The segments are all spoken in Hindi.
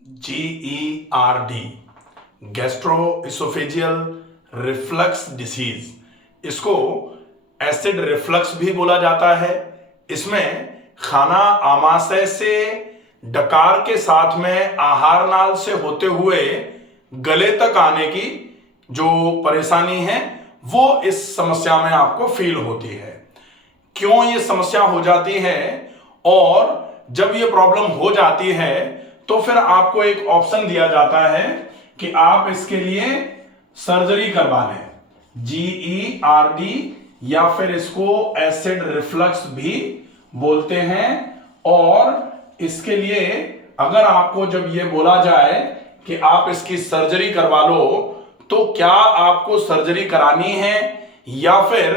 GERD गैस्ट्रोइसोफेजियल रिफ्लक्स डिसीज, इसको एसिड रिफ्लक्स भी बोला जाता है। इसमें खाना आमाशय से डकार के साथ में आहार नाल से होते हुए गले तक आने की जो परेशानी है वो इस समस्या में आपको फील होती है। क्यों ये समस्या हो जाती है और जब ये प्रॉब्लम हो जाती है तो फिर आपको एक ऑप्शन दिया जाता है कि आप इसके लिए सर्जरी करवा लें। GERD या फिर इसको एसिड रिफ्लक्स भी बोलते हैं। और इसके लिए अगर आपको जब ये बोला जाए कि आप इसकी सर्जरी करवा लो तो क्या आपको सर्जरी करानी है या फिर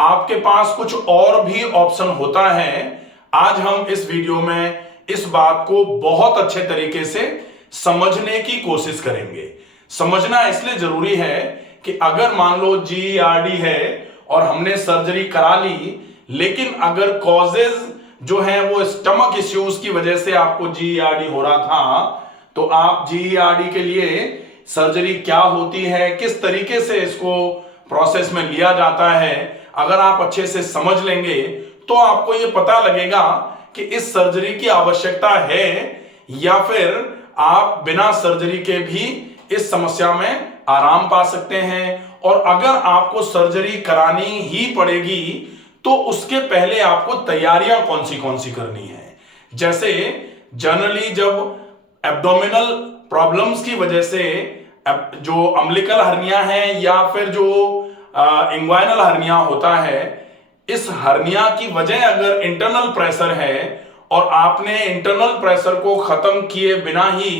आपके पास कुछ और भी ऑप्शन होता है। आज हम इस वीडियो में इस बात को बहुत अच्छे तरीके से समझने की कोशिश करेंगे। समझना इसलिए जरूरी है कि अगर मान लो GERD है और हमने सर्जरी करा ली, लेकिन अगर कॉजेज जो है वो स्टमक इश्यूज की वजह से आपको GERD हो रहा था, तो आप GERD के लिए सर्जरी क्या होती है, किस तरीके से इसको प्रोसेस में लिया जाता है, अगर आप अच्छे से समझ लेंगे तो आपको ये पता लगेगा कि इस सर्जरी की आवश्यकता है या फिर आप बिना सर्जरी के भी इस समस्या में आराम पा सकते हैं। और अगर आपको सर्जरी करानी ही पड़ेगी तो उसके पहले आपको तैयारियां कौन सी करनी है। जैसे जनरली जब एब्डोमिनल प्रॉब्लम्स की वजह से जो अम्बिलिकल हर्निया है या फिर जो इंग्वाइनल हर्निया होता है, इस हर्निया की वजह अगर इंटरनल प्रेशर है और आपने इंटरनल प्रेशर को खत्म किए बिना ही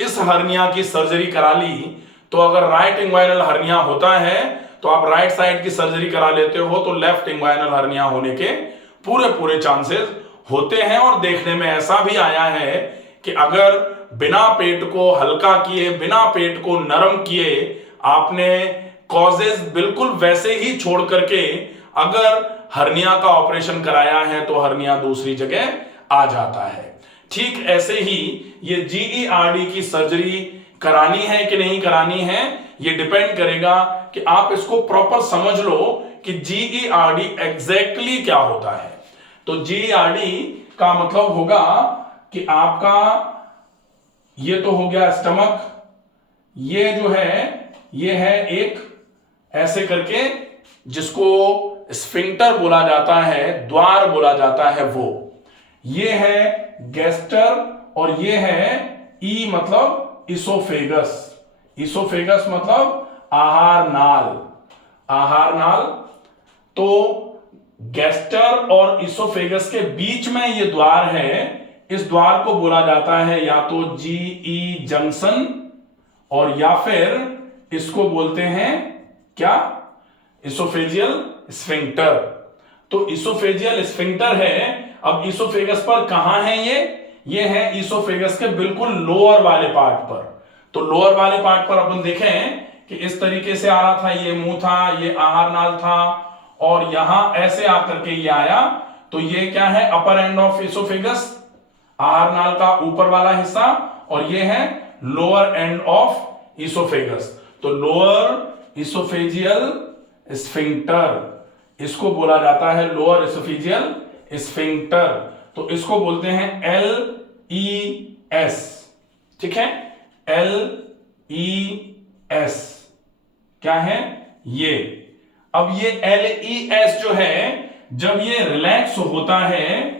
इस हर्निया की सर्जरी करा ली, तो अगर राइट इंग्वाइनल हर्निया होता है तो आप राइट साइड की सर्जरी करा लेते हो तो लेफ्ट इंग्वाइनल हर्निया होने के पूरे चांसेस होते हैं। और देखने में ऐसा भी आया है कि अगर बिना पेट को हल्का किए, बिना पेट को नरम किए आपने कॉजेज बिल्कुल वैसे ही छोड़ करके अगर हर्निया का ऑपरेशन कराया है तो हर्निया दूसरी जगह आ जाता है। ठीक ऐसे ही ये GERD की सर्जरी करानी है कि नहीं करानी है, ये डिपेंड करेगा कि आप इसको प्रॉपर समझ लो कि GERD एग्जैक्टली क्या होता है। तो GERD का मतलब होगा कि आपका ये तो हो गया स्टमक, ये जो है ये है एक ऐसे करके जिसको स्फिंक्टर बोला जाता है, द्वार बोला जाता है, वो ये है गैस्टर और ये है ई मतलब इसोफेगस। इसोफेगस मतलब आहार नाल, आहार नाल। तो गैस्टर और इसोफेगस के बीच में ये द्वार है, इस द्वार को बोला जाता है या तो GE जंक्शन और या फिर इसको बोलते हैं क्या, इसोफेजियल स्फिंक्टर। तो इसोफेजियल स्फिंक्टर है। अब इसोफेगस पर कहां है ये है इसोफेगस के बिल्कुल लोअर वाले पार्ट पर। तो लोअर वाले पार्ट पर अपन देखें कि इस तरीके से आ रहा था, ये मुंह था, ये आहार नाल था और यहां ऐसे आकर के ये आया। तो ये क्या है, अपर एंड ऑफ इसोफेगस, आहार नाल का ऊपर वाला हिस्सा, और ये है लोअर एंड ऑफ इसोफेगस। तो लोअर इसोफेजियल स्फिंक्टर, इसको बोला जाता है लोअर इसोफेजियल स्फिंक्टर। तो इसको बोलते हैं LES। ठीक है, LES क्या है ये। अब ये LES जो है जब ये रिलैक्स होता है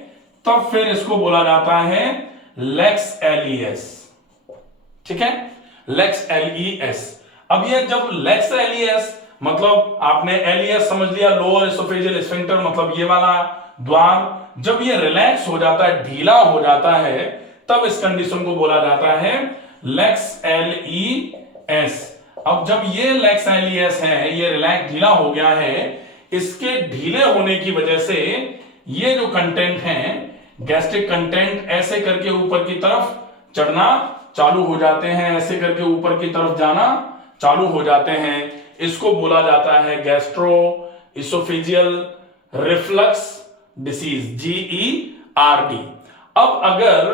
तब फिर इसको बोला जाता है लेक्स LES। ठीक है, लेक्स LES। अब ये जब लेक्स LES मतलब आपने LES समझ लिया, लोअर इसोफेजियल स्फिंक्टर मतलब ये वाला द्वार, जब ये रिलैक्स हो जाता है, ढीला हो जाता है, तब इस कंडीशन को बोला जाता है लेक्स LES। अब जब ये लेक्स LES है, ये रिलैक्स ढीला हो गया है, इसके ढीले होने की वजह से ये जो कंटेंट है गैस्ट्रिक कंटेंट ऐसे करके ऊपर की तरफ चढ़ना चालू हो जाते हैं, ऐसे करके ऊपर की तरफ जाना चालू हो जाते हैं। इसको बोला जाता है gastro oesophageal reflux disease, GERD। अब अगर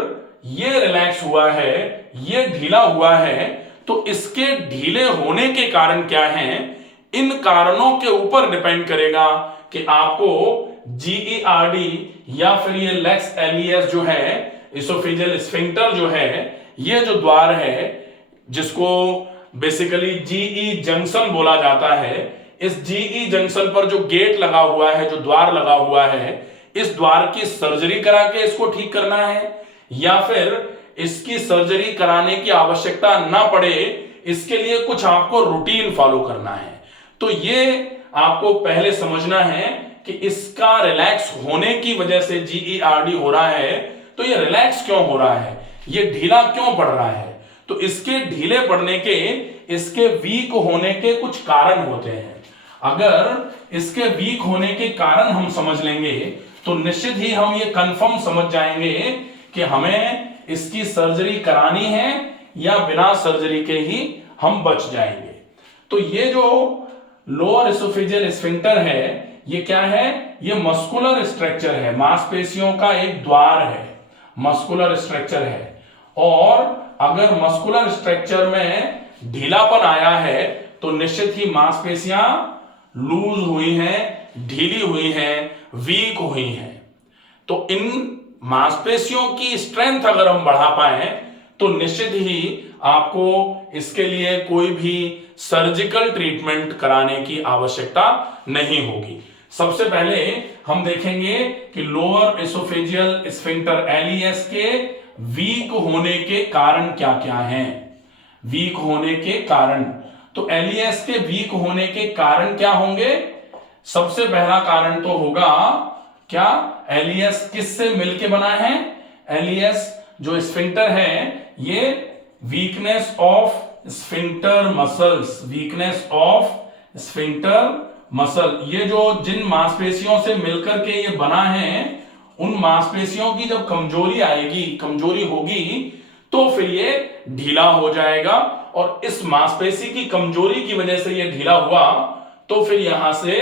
ये रिलैक्स हुआ है, ये ढीला हुआ है, तो इसके ढीले होने के कारण क्या हैं, इन कारणों के ऊपर डिपेंड करेगा कि आपको GERD या फिर ये लेक्स एलियस जो है, इसोफेजियल स्फिंक्टर जो है, ये जो द्वार है जिसको बेसिकली GE जंक्शन बोला जाता है, इस GE जंक्शन पर जो गेट लगा हुआ है, जो द्वार लगा हुआ है, इस द्वार की सर्जरी करा के इसको ठीक करना है या फिर इसकी सर्जरी कराने की आवश्यकता ना पड़े, इसके लिए कुछ आपको रूटीन फॉलो करना है। तो ये आपको पहले समझना है कि इसका रिलैक्स होने की वजह से GERD हो रहा है, तो ये रिलैक्स क्यों हो रहा है, ये ढीला क्यों पड़ रहा है। तो इसके ढीले पड़ने के, इसके वीक होने के कुछ कारण होते हैं। अगर इसके वीक होने के कारण हम समझ लेंगे तो निश्चित ही हम ये कंफर्म समझ जाएंगे कि हमें इसकी सर्जरी करानी है या बिना सर्जरी के ही हम बच जाएंगे। तो ये जो लोअर एसोफेजियल स्फिंक्टर है, ये क्या है, ये मस्कुलर स्ट्रक्चर है, मांसपेशियों का एक द्वार है, मस्कुलर स्ट्रक्चर है। और अगर मस्कुलर स्ट्रक्चर में ढीलापन आया है तो निश्चित ही मांसपेशियां लूज हुई हैं, ढीली हुई हैं, वीक हुई हैं। तो इन मांसपेशियों की स्ट्रेंथ अगर हम बढ़ा पाए तो निश्चित ही आपको इसके लिए कोई भी सर्जिकल ट्रीटमेंट कराने की आवश्यकता नहीं होगी। सबसे पहले हम देखेंगे कि लोअर एसोफेजियल स्फिंक्टर एलियस के वीक होने के कारण क्या क्या हैं। वीक होने के कारण, तो एलियस के वीक होने के कारण क्या होंगे। सबसे पहला कारण तो होगा क्या, एलियस किससे मिलके बना है। एलियस जो स्फिंक्टर है ये weakness of sphincter muscles, weakness of sphincter muscle, ये जो जिन मांसपेशियों से मिलकर के ये बना है, उन मांसपेशियों की जब कमजोरी आएगी, कमजोरी होगी, तो फिर ये ढीला हो जाएगा। और इस मांसपेशी की कमजोरी की वजह से ये ढीला हुआ तो फिर यहां से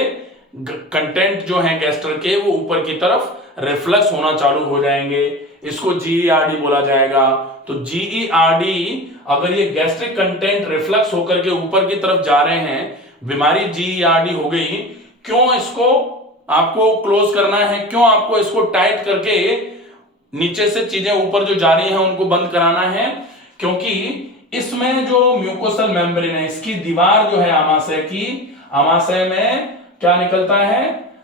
कंटेंट जो है गैस्ट्रल के वो ऊपर की तरफ रिफ्लक्स होना चालू हो जाएंगे, इसको GERD बोला जाएगा। तो GERD, अगर ये गैस्ट्रिक कंटेंट रिफ्लक्स होकर के ऊपर की तरफ जा रहे हैं, बीमारी GERD हो गई, क्यों इसको आपको क्लोज करना है, क्यों आपको इसको टाइट करके नीचे से चीजें ऊपर जो जा रही हैं उनको बंद कराना है, क्योंकि इसमें जो म्यूकोसल मेम्ब्रेन है, इसकी दीवार जो है आमाशय की, आमाशय में क्या निकलता है,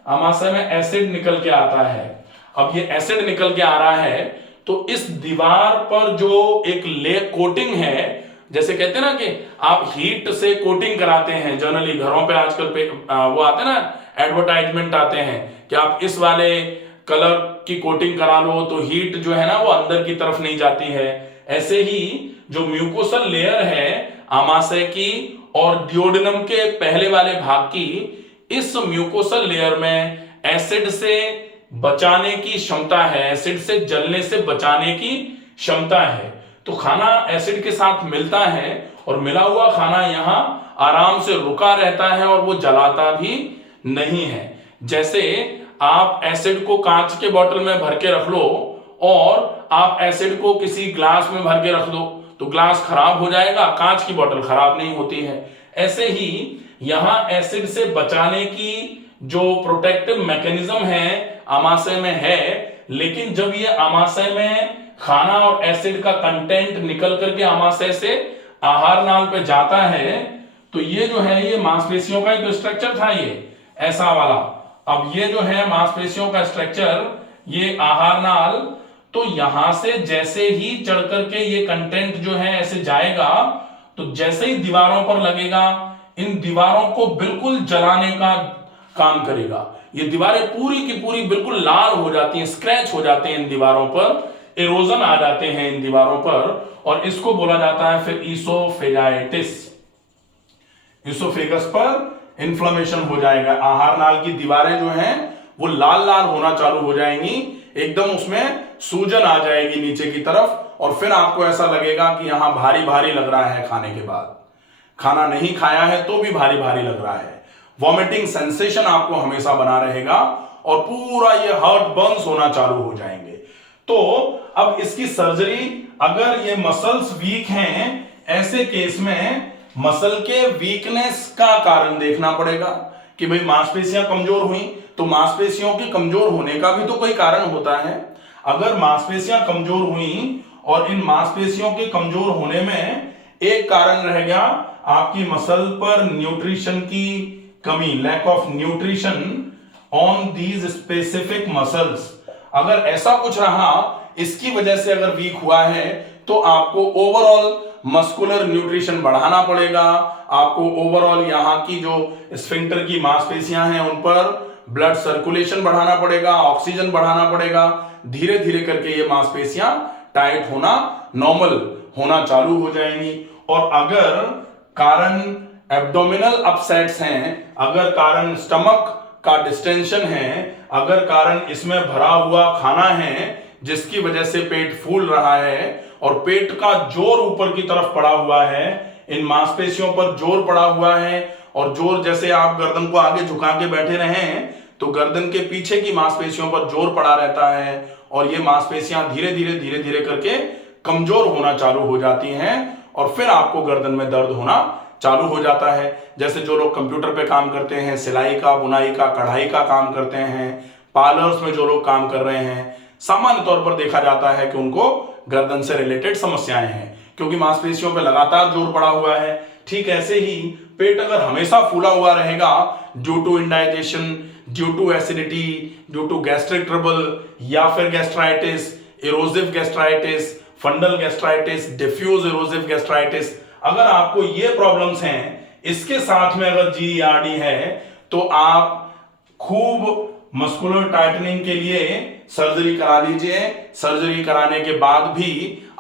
आमाशय में एसिड निकल के आता है। अब ये एसिड निकल के आ रहा है तो इस दीवार पर जो एक कोटिंग है, जैसे कहते हैं ना कि आप हीट से कोटिंग कराते हैं, जनरली घरों पे आजकल पे वो आते हैं ना, एडवर्टाइजमेंट आते हैं कि आप इस वाले कलर की कोटिंग करा लो तो हीट जो है ना वो अंदर की तरफ नहीं जाती है। ऐसे ही जो म्यूकोसल लेयर है आमाशय की और डियोडेनम के पहले वाले भाग की, इस म्यूकोसल लेयर में एसिड से बचाने की क्षमता है, एसिड से जलने से बचाने की क्षमता है। तो खाना एसिड के साथ मिलता है और मिला हुआ खाना यहां आराम से रुका रहता है और वो जलाता भी नहीं है। जैसे आप एसिड को कांच के बोतल में भर के रख लो और आप एसिड को किसी ग्लास में भर के रख दो तो ग्लास खराब हो जाएगा, कांच की बोतल खराब नहीं होती है। ऐसे ही यहां एसिड से बचाने की जो प्रोटेक्टिव मैकेनिज्म है आमाशय में है, लेकिन जब ये आमाशय में खाना और एसिड का कंटेंट निकल करके आमाशय से आहार नाल पे जाता है तो ये जो है ये मांसपेशियों का एक स्ट्रक्चर था, ये ऐसा वाला। अब ये जो है मांसपेशियों का स्ट्रक्चर, ये आहार नाल, तो यहां से जैसे ही चढ़ करके ये कंटेंट जो है ऐसे जाएगा तो जैसे ही दीवारों पर लगेगा, इन दीवारों को बिल्कुल जलाने का काम करेगा। ये दीवारें पूरी की पूरी बिल्कुल लाल हो जाती हैं, स्क्रैच हो जाते हैं इन दीवारों पर, इरोजन आ जाते हैं इन दीवारों पर, और इसको बोला जाता है फिर ईसोफेजाइटिस। ईसोफेगस पर इन्फ्लेमेशन हो जाएगा, आहार नाल की दीवारें जो हैं वो लाल लाल होना चालू हो जाएंगी, एकदम उसमें सूजन आ जाएगी नीचे की तरफ, और फिर आपको ऐसा लगेगा कि यहां भारी भारी लग रहा है खाने के बाद, खाना नहीं खाया है तो भी भारी भारी लग रहा है। वॉमिटिंग सेंसेशन आपको हमेशा बना रहेगा और पूरा ये हार्ट बर्न्स होना चालू हो जाएंगे। तो अब इसकी सर्जरी, अगर ये मसल्स वीक हैं, ऐसे केस में मसल के वीकनेस का कारण देखना पड़ेगा कि भाई मांसपेशियां कमजोर हुई, तो मांसपेशियों के कमजोर होने का भी तो कोई कारण होता है। अगर मांसपेशियां कमजोर हुई और इन मांसपेशियों के कमजोर होने में एक कारण रह गया आपकी मसल पर न्यूट्रिशन की कमी, lack of nutrition on these specific muscles, अगर ऐसा कुछ रहा, इसकी वजह से अगर वीक हुआ है, तो आपको ओवरऑल मस्कुलर न्यूट्रिशन बढ़ाना पड़ेगा। आपको ओवरऑल यहां की जो स्फिंक्टर की मांसपेशियां हैं उन पर ब्लड सर्कुलेशन बढ़ाना पड़ेगा, ऑक्सीजन बढ़ाना पड़ेगा। धीरे धीरे करके ये मांसपेशियां टाइट होना, नॉर्मल होना चालू हो जाएंगी। और अगर कारण एब्डोमिनल अपसेट्स हैं, अगर कारण स्टमक का डिस्टेंशन है, अगर कारण इसमें भरा हुआ खाना है जिसकी वजह से पेट फूल रहा है और पेट का जोर ऊपर की तरफ पड़ा हुआ है, इन मांसपेशियों पर जोर पड़ा हुआ है, और जोर जैसे आप गर्दन को आगे झुका के बैठे रहे तो गर्दन के पीछे की मांसपेशियों पर जोर पड़ा रहता है और ये मांसपेशियां धीरे धीरे करके कमजोर होना चालू हो जाती हैं और फिर आपको गर्दन में दर्द होना चालू हो जाता है। जैसे जो लोग कंप्यूटर पे काम करते हैं, सिलाई का, बुनाई का, कढ़ाई का काम करते हैं, पार्लर्स में जो लोग काम कर रहे हैं, सामान्य तौर पर देखा जाता है कि उनको गर्दन से रिलेटेड समस्याएं हैं क्योंकि मांसपेशियों पे लगातार जोर पड़ा हुआ है। ठीक ऐसे ही पेट अगर हमेशा फूला हुआ रहेगा due to indigestion, due to acidity, due to gastric trouble या फिर gastritis, erosive gastritis, fundal gastritis, diffuse erosive gastritis, अगर आपको ये प्रॉब्लम्स हैं, इसके साथ में अगर GERD है, तो आप खूब मस्कुलर टाइटनिंग के लिए सर्जरी करा लीजिए। सर्जरी कराने के बाद भी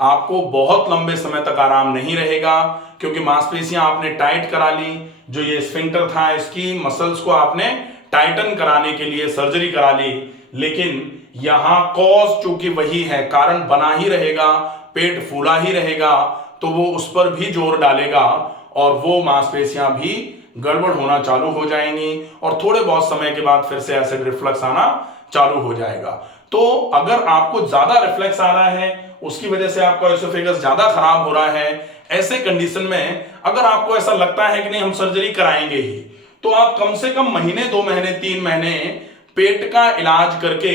आपको बहुत लंबे समय तक आराम नहीं रहेगा क्योंकि मांसपेशियां आपने टाइट करा ली, जो ये स्फिंक्टर था इसकी मसल्स को आपने टाइटन कराने के लिए सर्जरी करा ली, लेकिन यहां कॉज चूंकि वही है, कारण बना ही रहेगा, पेट फूला ही रहेगा, तो वो उस पर भी जोर डालेगा और वो मांसपेशियां भी गड़बड़ होना चालू हो जाएंगी और थोड़े बहुत समय के बाद फिर से एसिड रिफ्लक्स आना चालू हो जाएगा। तो अगर आपको ज्यादा रिफ्लक्स आ रहा है, उसकी वजह से आपका एसोफेगस ज्यादा खराब हो रहा है, ऐसे कंडीशन में अगर आपको ऐसा लगता है कि नहीं हम सर्जरी कराएंगे ही, तो आप कम से कम महीने, 2 महीने, 3 महीने पेट का इलाज करके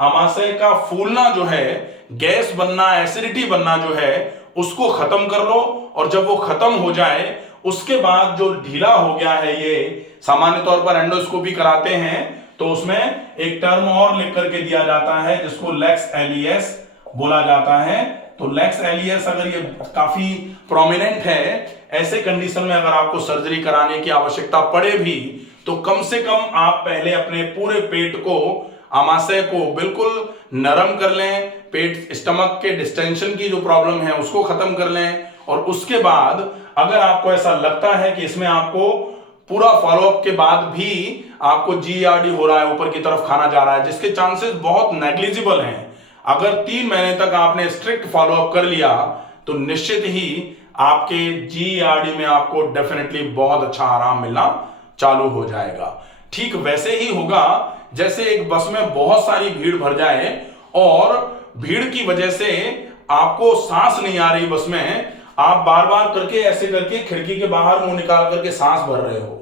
आमाशय का फूलना जो है, गैस बनना, एसिडिटी बनना जो है, उसको खत्म कर लो। और जब वो खत्म हो जाए उसके बाद जो ढीला हो गया है, ये सामान्य तौर पर एंडोस्कोपी कराते हैं तो उसमें एक टर्म और लिख करके दिया जाता है जिसको लेक्स एलियस बोला जाता है। तो लेक्स एलियस अगर ये काफी प्रोमिनेंट है, ऐसे कंडीशन में अगर आपको सर्जरी कराने की आवश्यकता पड़े भी तो कम से कम आप पहले अपने पूरे पेट को, आमाशय को बिल्कुल नरम कर लें, पेट स्टमक के डिस्टेंशन की जो प्रॉब्लम है उसको खत्म कर लें और उसके बाद अगर आपको ऐसा लगता है कि इसमें आपको पूरा फॉलोअप के बाद भी आपको GERD हो रहा है, ऊपर की तरफ खाना जा रहा है, जिसके चांसेस बहुत नेग्लिजिबल हैं, अगर 3 महीने तक आपने स्ट्रिक्ट फॉलोअप कर लिया तो निश्चित ही आपके GERD में आपको डेफिनेटली बहुत अच्छा आराम मिलना चालू हो जाएगा। ठीक वैसे ही होगा जैसे एक बस में बहुत सारी भीड़ भर जाए और भीड़ की वजह से आपको सांस नहीं आ रही बस में, आप बार बार करके ऐसे करके खिड़की के बाहर मुंह निकाल करके सांस भर रहे हो।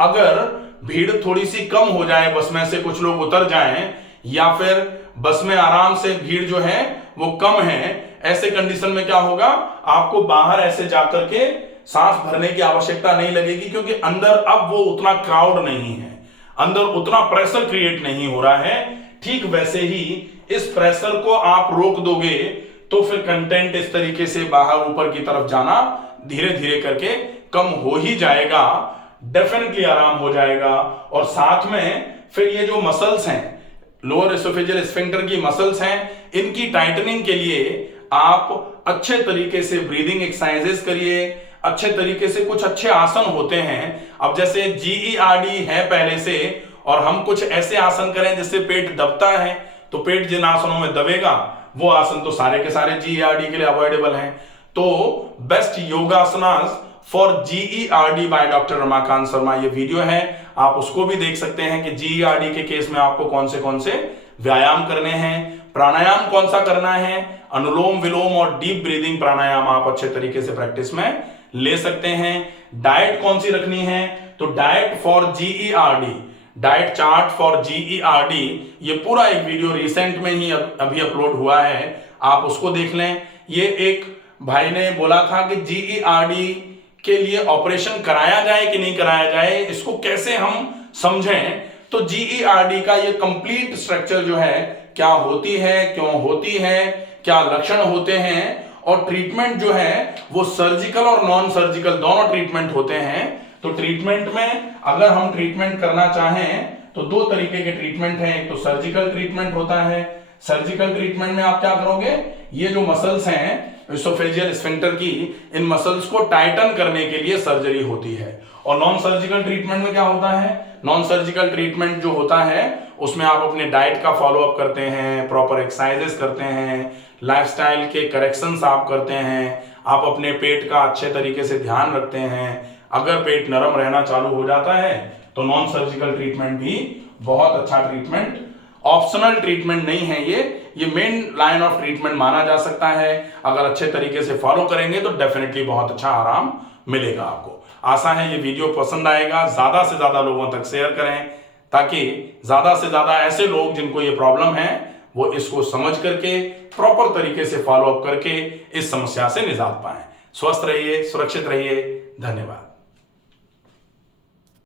अगर भीड़ थोड़ी सी कम हो जाए, बस में से कुछ लोग उतर जाएं या फिर बस में आराम से भीड़ जो है वो कम है, ऐसे कंडीशन में क्या होगा, आपको बाहर ऐसे जाकर के सांस भरने की आवश्यकता नहीं लगेगी क्योंकि अंदर अब वो उतना क्राउड नहीं है, अंदर उतना प्रेशर क्रिएट नहीं हो रहा है। ठीक वैसे ही इस प्रेशर को आप रोक दोगे तो फिर कंटेंट इस तरीके से बाहर ऊपर की तरफ जाना धीरे धीरे करके कम हो ही जाएगा, डेफिनेटली आराम हो जाएगा। और साथ में फिर ये जो मसल्स हैं, लोअर एसोफेजियल स्फिंक्टर की मसल्स हैं, इनकी टाइटनिंग के लिए आप अच्छे तरीके से ब्रीदिंग एक्सरसाइजेस करिए, अच्छे तरीके से कुछ अच्छे आसन होते हैं। अब जैसे GERD है पहले से और हम कुछ ऐसे आसन करें जिससे पेट दबता है, तो पेट जिन आसनों में दबेगा वो आसन तो सारे के सारे GERD के लिए अवॉइडेबल हैं। तो best yogasanas for GERD by doctor Ramakant Sharma, ये वीडियो है, आप उसको भी देख सकते हैं कि GERD के केस में आपको कौन से व्यायाम करने हैं, प्राणायाम कौन सा करना है, अनुलोम विलोम और डीप ब्रीदिंग प्राणायाम आप अच्छे तरीके से प्रैक्टिस में ले सकते हैं। डाइट कौन सी रखनी है, तो diet for GERD, diet chart for GERD, ये पूरा एक वीडियो रिसेंट में ही अभी अपलोड हुआ है, आप उसको देख लें। ये एक भाई ने बोला था कि जीईआरडी के लिए ऑपरेशन कराया जाए कि नहीं कराया जाए, इसको कैसे हम समझें। तो जीईआरडी का ये कंप्लीट स्ट्रक्चर जो है, क्या होती है, क्यों होती है, क्या लक्षण होते हैं, और ट्रीटमेंट जो है वो सर्जिकल और नॉन सर्जिकल दोनों ट्रीटमेंट होते हैं। तो ट्रीटमेंट में अगर हम ट्रीटमेंट करना चाहें तो दो तरीके के ट्रीटमेंट हैं, एक तो सर्जिकल ट्रीटमेंट होता है। सर्जिकल ट्रीटमेंट में आप क्या करोगे, ये जो मसल्स हैं इसोफेजियल स्फिंक्टर की, इन मसल्स को टाइटन करने के लिए सर्जरी होती है। और नॉन सर्जिकल ट्रीटमेंट में क्या होता है, नॉन सर्जिकल ट्रीटमेंट जो होता है उसमें आप अपने डाइट का फॉलो अप करते हैं, प्रॉपर एक्सरसाइजेस करते हैं, लाइफस्टाइल के करेक्शंस आप करते हैं, आप अपने पेट का अच्छे तरीके से ध्यान रखते हैं। अगर पेट नरम रहना चालू हो जाता है तो नॉन सर्जिकल ट्रीटमेंट भी बहुत अच्छा ट्रीटमेंट, ऑप्शनल ट्रीटमेंट नहीं है, ये मेन लाइन ऑफ ट्रीटमेंट माना जा सकता है। अगर अच्छे तरीके से फॉलो करेंगे तो डेफिनेटली बहुत अच्छा आराम मिलेगा आपको। आशा है ये वीडियो पसंद आएगा, ज्यादा से ज्यादा लोगों तक शेयर करें ताकि ज्यादा से ज्यादा ऐसे लोग जिनको ये प्रॉब्लम है वो इसको समझ करके प्रॉपर तरीके से फॉलो अप करके इस समस्या से निजात पाएं। स्वस्थ रहिए, सुरक्षित रहिए, धन्यवाद।